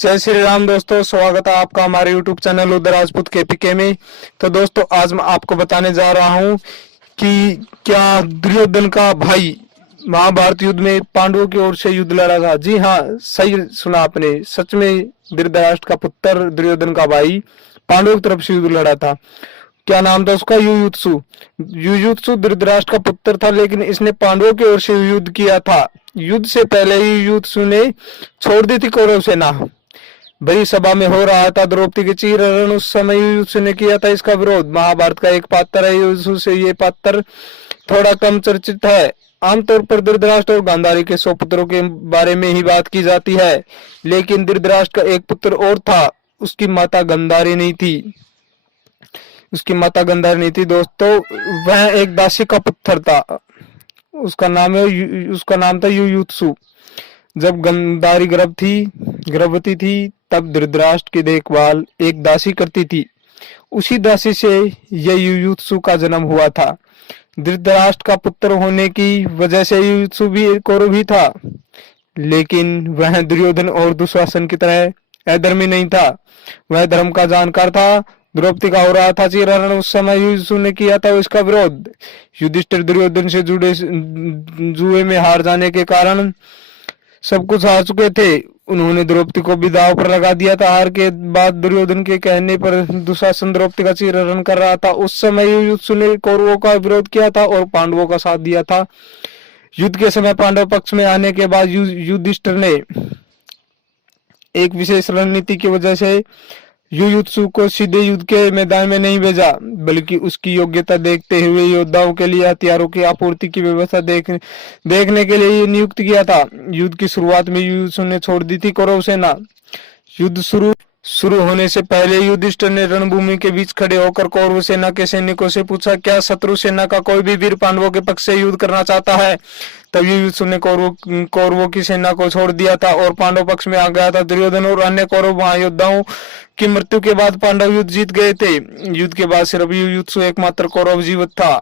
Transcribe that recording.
जय श्री राम दोस्तों, स्वागत है आपका हमारे YouTube चैनल उदय राजपूत केपीके में। तो दोस्तों, आज मैं आपको बताने जा रहा हूं कि क्या दुर्योधन का भाई महाभारत युद्ध में पांडवों की ओर से युद्ध लड़ा था। जी हाँ, सही सुना आपने, सच में धृतराष्ट्र का पुत्र दुर्योधन का भाई पांडवों की तरफ से युद्ध लड़ा था। क्या नाम था उसका? युयुत्सु। युयुत्सु धृतराष्ट्र का पुत्र था, लेकिन इसने पांडवों की ओर से युद्ध किया था। युद्ध से पहले ही युयुत्सु ने छोड़ दी थी कौरव सेना। बड़ी सभा में हो रहा था द्रौपदी के चीरहरण, उस समय युयुत्सु ने किया था इसका विरोध। महाभारत का एक पात्र है युयुत्सु, से ये पात्र थोड़ा कम चर्चित है। आमतौर पर धृतराष्ट्र और गांधारी के 100 पुत्रों के बारे में ही बात की जाती है, लेकिन धृतराष्ट्र का एक पुत्र और था, उसकी माता गांधारी नहीं थी। दोस्तों, वह एक दासी का पुत्र था। उसका नाम था युयुत्सु। जब गांधारी गर्भवती थी तब धृतराष्ट्र की देखभाल एक दासी करती थी। उसी दासी से यह युयुत्सु का जन्म हुआ था। धृतराष्ट्र का पुत्र होने की वजह से युयुत्सु भी एक कौरव ही था, लेकिन वह दुर्योधन और दुशासन की तरह अधर्मी नहीं था। वह धर्म का जानकार था। द्रौपदी का हो रहा था चीरहरण, उस समय युयुत्सु ने किया था इसका विरोध। युधिष्ठिर दुर्योधन से जुड़े जुए में हार जाने के कारण सब कुछ हार चुके थे। उन्होंने द्रौपदी को भी दांव पर लगा दिया था। हार के बाद दुर्योधन के कहने पर दुशासन द्रौपदी का चीरहरण कर रहा था। उस समय युयुत्सु ने कौरवों का विरोध किया था और पांडवों का साथ दिया था। युद्ध के समय पांडव पक्ष में आने के बाद युधिष्ठिर ने एक विशेष रणनीति की वजह से युयुत्सु को सीधे युद्ध के मैदान में नहीं भेजा, बल्कि उसकी योग्यता देखते हुए योद्धाओं के लिए हथियारों की आपूर्ति की व्यवस्था देखने के लिए नियुक्त किया था। युद्ध की शुरुआत में युयुत्सु ने छोड़ दी थी कौरव सेना। युद्ध शुरू होने से पहले युधिष्ठिर ने रणभूमि के बीच खड़े होकर कौरव सेना के सैनिकों से पूछा, क्या शत्रु सेना का कोई भी वीर पांडवों के पक्ष से युद्ध करना चाहता है? तब युयुत्सु ने कौरवों की सेना को छोड़ दिया था और पांडव पक्ष में आ गया था। दुर्योधन और अन्य कौरव महायोद्धाओं की मृत्यु के बाद पांडव युद्ध जीत गए थे। युद्ध के बाद सिर्फ युयुत्सु एकमात्र कौरव जीवित था।